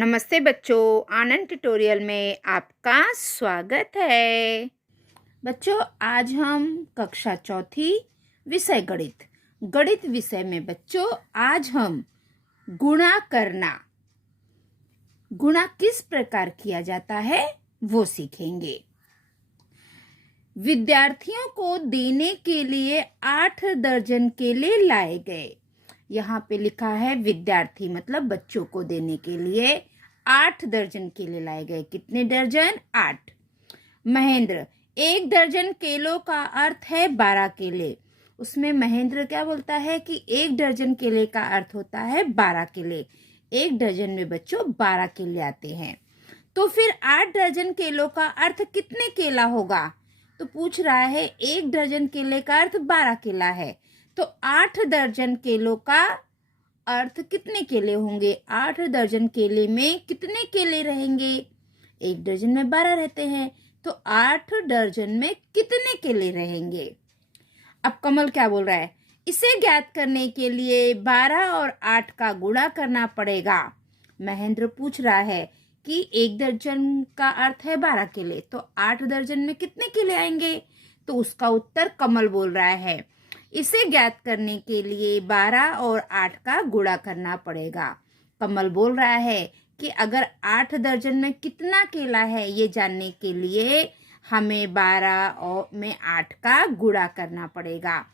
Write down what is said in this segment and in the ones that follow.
नमस्ते बच्चों, आनंद ट्यूटोरियल में आपका स्वागत है। बच्चों, आज हम कक्षा चौथी विषय गणित विषय में बच्चों आज हम गुणा किस प्रकार किया जाता है वो सीखेंगे। विद्यार्थियों को देने के लिए 8 दर्जन केले लाए गए। यहाँ पे लिखा है विद्यार्थी मतलब बच्चों को देने के लिए 8 दर्जन केले लाए गए। कितने दर्जन? 8। महेंद्र, 1 दर्जन केलों का अर्थ है 12 केले। उसमें महेंद्र क्या बोलता है कि 1 दर्जन केले का अर्थ होता है 12 केले। 1 दर्जन में बच्चों 12 केले आते हैं। तो फिर 8 दर्जन केलों का अर्थ कितने केला होगा? तो पूछ रहा है 1 दर्जन केले का अर्थ 12 केला है, तो 8 दर्जन केलों का अर्थ कितने केले होंगे? 8 दर्जन केले में कितने केले रहेंगे? 1 दर्जन में 12 रहते हैं, तो 8 दर्जन में कितने केले रहेंगे? अब कमल क्या बोल रहा है? इसे ज्ञात करने के लिए 12 और 8 का गुणा करना पड़ेगा। महेंद्र पूछ रहा है कि 1 दर्जन का अर्थ है 12 केले, तो 8 दर्जन में कितने केले आएंगे? तो उसका उत्तर कमल बोल रहा है इसे ज्ञात करने के लिए 12 और 8 का गुणा करना पड़ेगा। कमल बोल रहा है कि अगर 8 दर्जन में कितना केला है ये जानने के लिए हमें 12 और में 8 का गुणा करना पड़ेगा।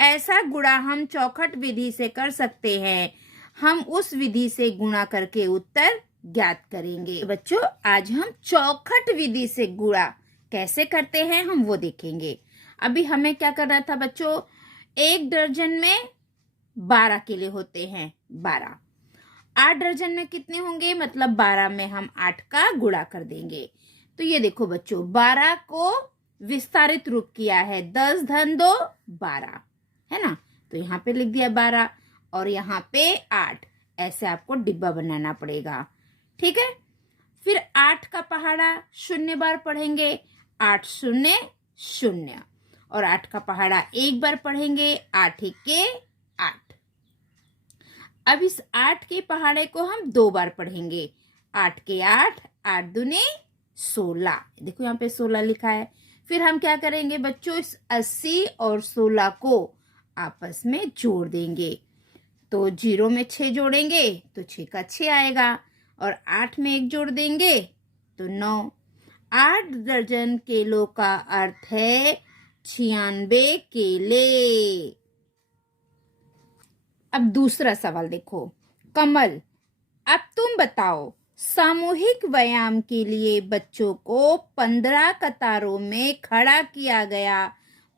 ऐसा गुणा हम चौखट विधि से कर सकते हैं। हम उस विधि से गुणा करके उत्तर ज्ञात करेंगे। बच्चों, आज हम चौखट विधि से गुणा कैसे करते हैं हम वो देखेंगे। अभी हमें क्या करना था बच्चों? 1 दर्जन में 12 केले होते हैं, 12। 8 दर्जन में कितने होंगे? मतलब 12 में हम 8 का गुणा कर देंगे। तो ये देखो बच्चों, 12 को विस्तारित रूप किया है, 10 धन 2 12, है ना? तो यहाँ पे लिख दिया 12 और यहाँ पे 8। ऐसे आपको डिब्बा बनाना पड़ेगा, ठीक है? फिर 8 का पहाड़ा 0 बार पढ़ेंगे, 8 0 0, और 8 का पहाड़ा 1 बार पढ़ेंगे, 8 1 8। अब इस 8 के पहाड़े को हम 2 बार पढ़ेंगे, 8 के 8, 8 दूने 16। देखो यहाँ पे 16 लिखा है। फिर हम क्या करेंगे बच्चों? इस 80 और 16 को आपस में जोड़ देंगे। तो 0 में 6 जोड़ेंगे तो 6 का 6 आएगा, और 8 में 1 जोड़ देंगे तो 9। 8 दर्जन केलों का अर्थ है 96 केले। अब दूसरा सवाल देखो। कमल, अब तुम बताओ, सामूहिक व्यायाम के लिए बच्चों को 15 कतारों में खड़ा किया गया।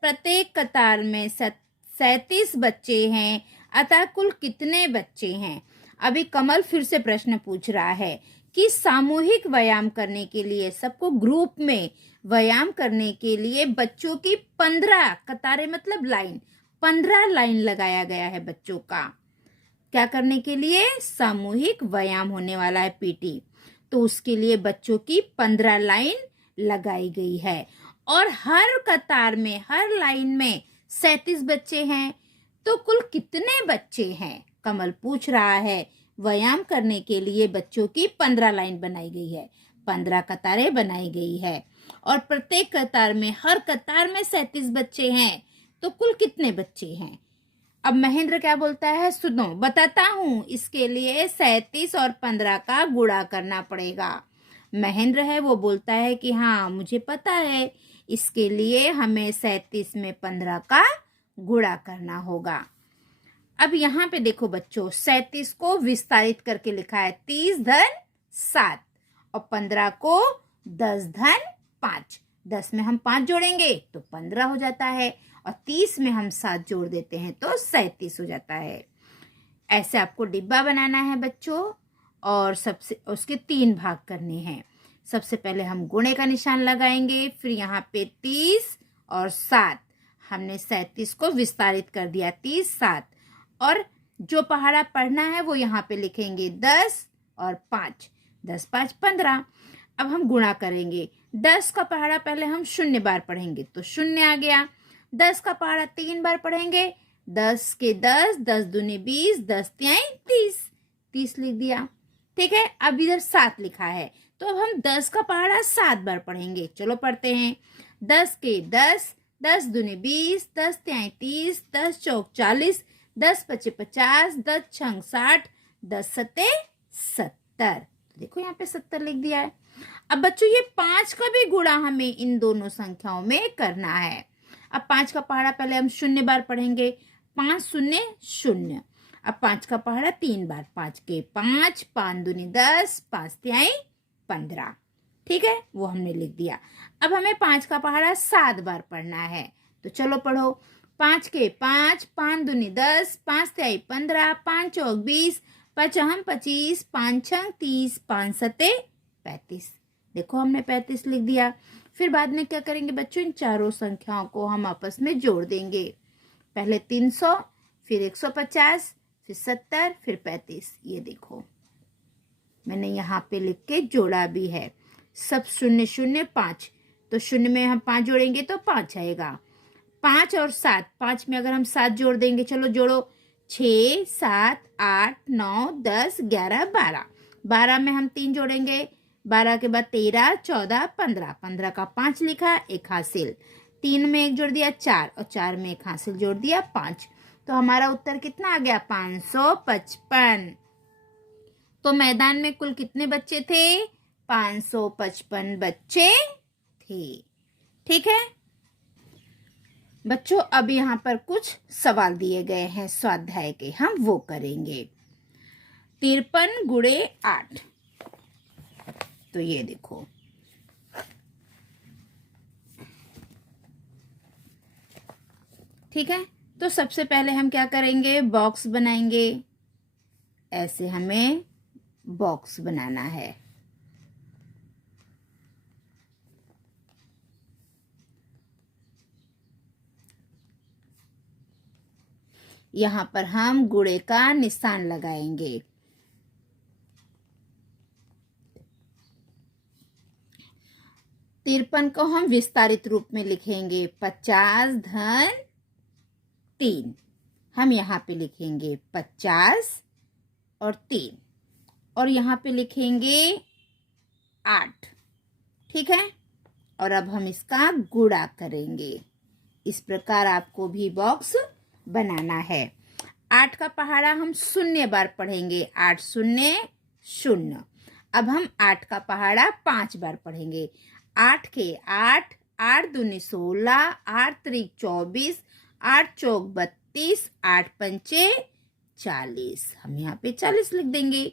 प्रत्येक कतार में 37 बच्चे हैं, अतः कुल कितने बच्चे हैं? अभी कमल फिर से प्रश्न पूछ रहा है कि सामूहिक व्यायाम करने के लिए, सबको ग्रुप में व्यायाम करने के लिए बच्चों की 15 कतारें मतलब लाइन, 15 लाइन लगाया गया है बच्चों का। क्या करने के लिए? सामूहिक व्यायाम होने वाला है, पीटी। तो उसके लिए बच्चों की 15 लाइन लगाई गई है, और हर कतार में, हर लाइन में 37 बच्चे हैं। तो कुल कितने बच्चे हैं? कमल पूछ रहा है। व्यायाम करने के लिए बच्चों की 15 लाइन बनाई गई है, 15 कतारें बनाई गई है, और प्रत्येक कतार में, हर कतार में 37 बच्चे हैं। तो कुल कितने बच्चे हैं? अब महेंद्र क्या बोलता है? सुनो, बताता हूँ। इसके लिए 37 और 15 का गुणा करना पड़ेगा। महेंद्र है वो बोलता है कि हाँ मुझे पता है, इसके लिए हमें 37 में 15 का गुणा करना होगा। अब यहाँ पे देखो बच्चों, 37 को विस्तारित करके लिखा है 30 धन 7, और 15 को 10 धन 5। 10 में हम 5 जोड़ेंगे तो 15 हो जाता है, और 30 में हम 7 जोड़ देते हैं तो 37 हो जाता है। ऐसे आपको डिब्बा बनाना है बच्चों, और सबसे उसके 3 भाग करने हैं। सबसे पहले हम गुणे का निशान लगाएंगे, फिर यहाँ पे 30 और 7, हमने 37 को विस्तारित कर दिया, 30 7, और जो पहाड़ा पढ़ना है वो यहाँ पे लिखेंगे 10 और 5, 10 5 15। अब हम गुणा करेंगे। 10 का पहाड़ा पहले हम 0 बार पढ़ेंगे तो 0 आ गया। 10 का पहाड़ा 3 बार पढ़ेंगे, 10 के 10, 10 दूनी 20, 10 तिहाई 30, 30 लिख दिया। ठीक है। अब इधर 7 लिखा है, तो अब हम 10 का पहाड़ा 7 बार पढ़ेंगे। चलो पढ़ते हैं। 10 के 10, 10 दूनी 20, 10 तिहाई 30, 10 चौक 40, 10 पचे 50, 10 छंग 60, 10 सत्ते 70। देखो यहाँ पे 70 लिख दिया है। अब बच्चों ये 5 का भी गुणा हमें इन दोनों संख्याओं में करना है। अब 5 का पहाड़ा पहले हम 0 बार पढ़ेंगे। 5 शून्य 0। अब 5 का पहाड़ा 3 बार। 5 के 5, 5 दूनी 10, 5 तिहाई 15। ठीक है, वो हमने लिख दिया। अब हमें 5 का पहाड़ा 7 बार पढ़ना है, तो चलो पढ़ो। 5 के 5, 5 दूनी 10, 5 तिहाई 15, 5 चौक 20, 5 हम 25, 5 छंग 30, 5 सत्ते 35। देखो हमने 35 लिख दिया। फिर बाद में क्या करेंगे बच्चों, इन चारों संख्याओं को हम आपस में जोड़ देंगे। पहले 300, फिर 150, फिर 70, फिर 35। ये देखो मैंने यहाँ पे लिख के जोड़ा भी है। सब 0 0 5, तो 0 में हम 5 जोड़ेंगे तो 5 आएगा। 5 और 7, 5 में अगर हम 7 जोड़ देंगे, चलो जोड़ो। 6 7 8 9 10 11 12। 12 में हम 3 जोड़ेंगे। 12 के बाद 13 14 15। 15 का 5 लिखा, एक हासिल। 3 में 1 जोड़ दिया 4, और 4 में 1 हासिल जोड़ दिया 5। तो हमारा उत्तर कितना आ गया, 555। तो मैदान में कुल कितने बच्चे थे, 555 बच्चे थे। ठीक है बच्चों, अब यहाँ पर कुछ सवाल दिए गए हैं स्वाध्याय के, हम वो करेंगे। 53 गुणे 8। तो ये देखो, ठीक है। तो सबसे पहले हम क्या करेंगे, बॉक्स बनाएंगे। ऐसे हमें बॉक्स बनाना है। यहाँ पर हम गुणे का निशान लगाएंगे। तिरपन को हम विस्तारित रूप में लिखेंगे। 50 धन 3। हम यहाँ पे लिखेंगे 50 और 3, और यहाँ पे लिखेंगे 8। ठीक है, और अब हम इसका गुणा करेंगे। इस प्रकार आपको भी बॉक्स बनाना है। 8 का पहाड़ा हम 0 बार पढ़ेंगे। 8 0 0। अब हम 8 का पहाड़ा 5 बार पढ़ेंगे। 8 के 8, 8 दूनी 16, 8 त्रिक 24, 8 चौक 32, 8 पंचे 40। हम यहाँ पे 40 लिख देंगे।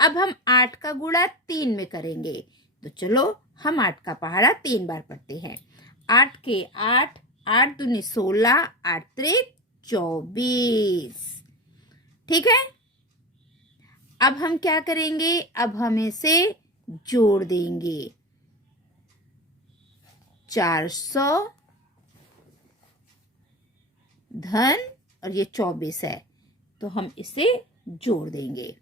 अब हम 8 का गुणा 3 में करेंगे, तो चलो हम 8 का पहाड़ा 3 बार पढ़ते हैं। 8 के 8, 8 दूनी 16, 8 त्रिक 24। ठीक है, अब हम क्या करेंगे, अब हम इसे जोड़ देंगे। 400 धन, और ये 24 है, तो हम इसे जोड़ देंगे।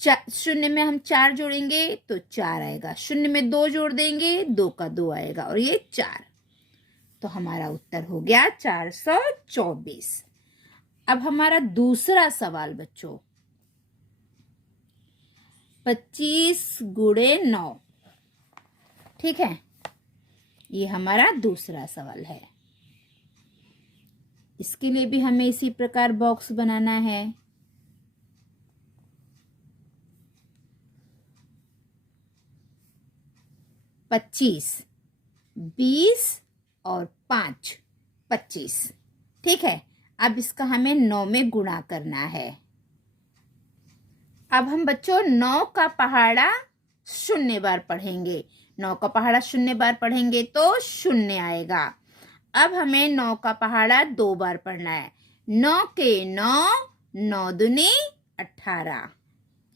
0 में हम 4 जोड़ेंगे तो 4 आएगा। 0 में 2 जोड़ देंगे, 2 का 2 आएगा, और ये 4। तो हमारा उत्तर हो गया 424। अब हमारा दूसरा सवाल बच्चों, 25 गुणे 9। ठीक है, ये हमारा दूसरा सवाल है। इसके लिए भी हमें इसी प्रकार बॉक्स बनाना है। पच्चीस, 20 और 5 25। ठीक है, अब इसका हमें 9 में गुणा करना है। अब हम बच्चों 9 का पहाड़ा 0 बार पढ़ेंगे। 9 का पहाड़ा 0 बार पढ़ेंगे तो 0 आएगा। अब हमें 9 का पहाड़ा 2 बार पढ़ना है। 9 के 9, 9 दूनी 18।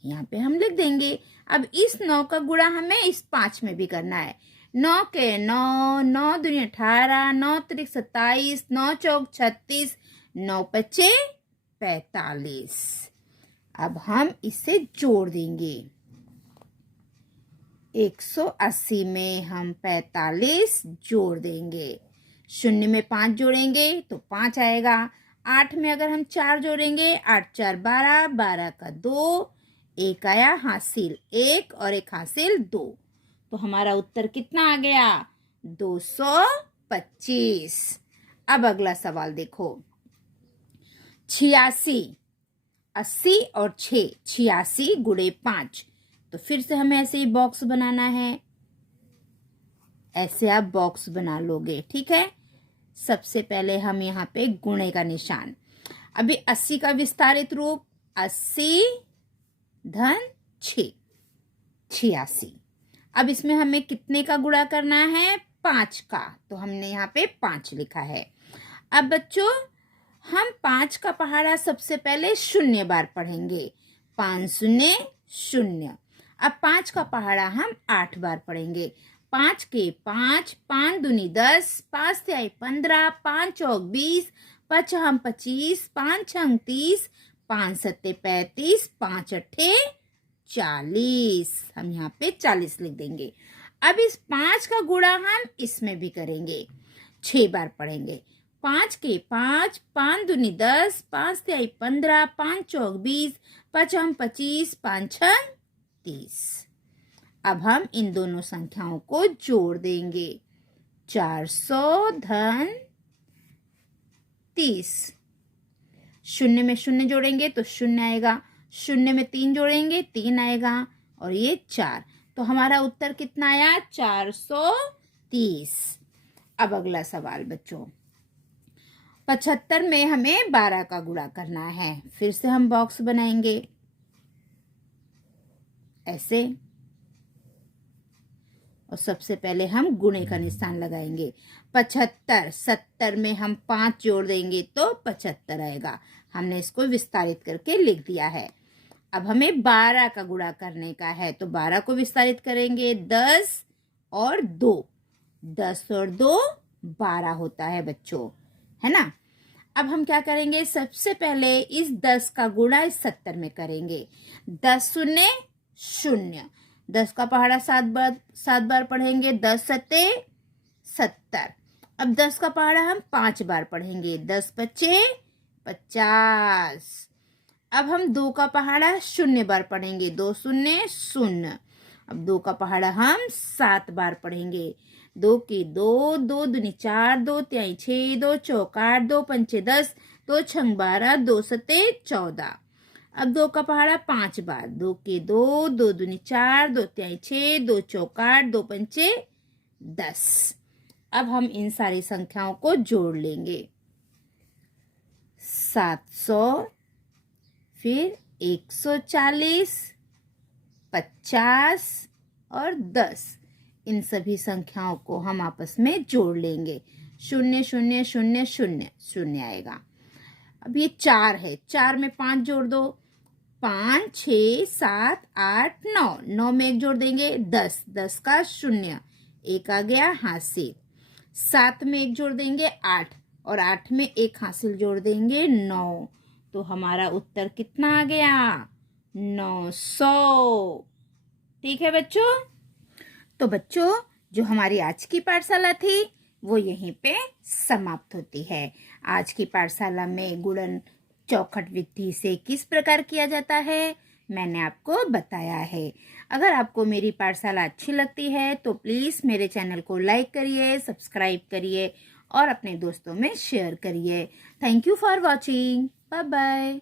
यहाँ पे हम लिख देंगे। अब इस 9 का गुणा हमें इस 5 में भी करना है। 9 के 9, 9 दूनी 18, 9 त्रिक 27, 9 चौक 36, 9 पचे 45। अब हम इसे जोड़ देंगे। 180 में हम 45 जोड़ देंगे। 0 में 5 जोड़ेंगे तो 5 आएगा। 8 में अगर हम 4 जोड़ेंगे, 8 4 12, 12 का 2, एक आया हासिल, एक और एक हासिल 2, तो हमारा उत्तर कितना आ गया? 225। अब अगला सवाल देखो, 86, 80 और 6, 86 गुणे 5। तो फिर से हमें ऐसे ही बॉक्स बनाना है, ऐसे आप बॉक्स बना लोगे, ठीक है। सबसे पहले हम यहाँ पे गुणे का निशान, अभी 80 का विस्तारित रूप 80 धन 6, 86। अब इसमें हमें कितने का गुणा करना है? 5 का, तो हमने यहाँ पे 5 लिखा है। अब बच्चों हम 5 का पहाड़ा सबसे पहले 0 बार पढ़ेंगे, 5 शून्य 0। अब 5 का पहाड़ा हम 8 बार पढ़ेंगे, 5 के 5, 5 दूनी 10, 5 तिहाई 15, 5 चौक 20, 5 हम 25, 5 छंग 30, 5 सत्ते 35, 5 अट्ठे 40। हम यहाँ पे 40 लिख देंगे। अब इस 5 का गुणा हम इसमें भी करेंगे, 6 बार पढ़ेंगे, 5 के 5, 5 दूनी 10, 5 तिहाई 15, 5 चौक 20, 5 हम 25, 5 छंग 30। अब हम इन दोनों संख्याओं को जोड़ देंगे, 400 धन 30। 0 में 0 जोड़ेंगे तो 0 आएगा, 0 में 3 जोड़ेंगे 3 आएगा, और ये 4, तो हमारा उत्तर कितना आया? 430। अब अगला सवाल बच्चों, 75 में हमें 12 का गुणा करना है। फिर से हम बॉक्स बनाएंगे ऐसे, और सबसे पहले हम गुणे का निशान लगाएंगे। 75, 70 में हम 5 जोड़ देंगे तो 75 आएगा। हमने इसको विस्तारित करके लिख दिया है। अब हमें 12 का गुणा करने का है, तो 12 को विस्तारित करेंगे, 10 और 2, 10 और 2 12 होता है बच्चों, है ना। अब हम क्या करेंगे, सबसे पहले इस 10 का गुणा इस 70 में करेंगे, 10 शून्य 0, 10 का पहाड़ा 7 बार पढ़ेंगे, 10 सत्ते 70। अब 10 का पहाड़ा हम 5 बार पढ़ेंगे, 10 पच्चे 50। अब हम 2 का पहाड़ा 0 बार पढ़ेंगे, 2 शून्य 0। अब 2 का पहाड़ा हम 7 बार पढ़ेंगे, 2 के 2, 2 दूनी 4, 2 तिहाई 6, 2 चौक 8, 2 पंचे 10, 2 छंग 12, 2 सत्ते 14। अब 2 का पहाड़ा 5 बार, 2 के 2, 2 दूनी 4, 2 तिहाई 6, 2 चौक 8, 2 पंचे 10। अब हम इन सारी संख्याओं को जोड़ लेंगे, 700, फिर 140, 50 और 10। इन सभी संख्याओं को हम आपस में जोड़ लेंगे, 0 0 0 0 0 आएगा। अब ये 4 है, 4 में 5 जोड़ दो, 5 6 7 8 9, 9 में 1 जोड़ देंगे 10, 10 का 0, 1 आ गया हासिल। 7 में 1 जोड़ देंगे 8, और 8 में 1 हासिल जोड़ देंगे 9, तो हमारा उत्तर कितना आ गया? 900। ठीक है बच्चों। तो बच्चों जो हमारी आज की पाठशाला थी वो यहीं पे समाप्त होती है। आज की पाठशाला में गुणन चौखट विधि से किस प्रकार किया जाता है मैंने आपको बताया है। अगर आपको मेरी पाठशाला अच्छी लगती है तो प्लीज़ मेरे चैनल को लाइक करिए, सब्सक्राइब करिए और अपने दोस्तों में शेयर करिए। Thank you for watching. Bye bye.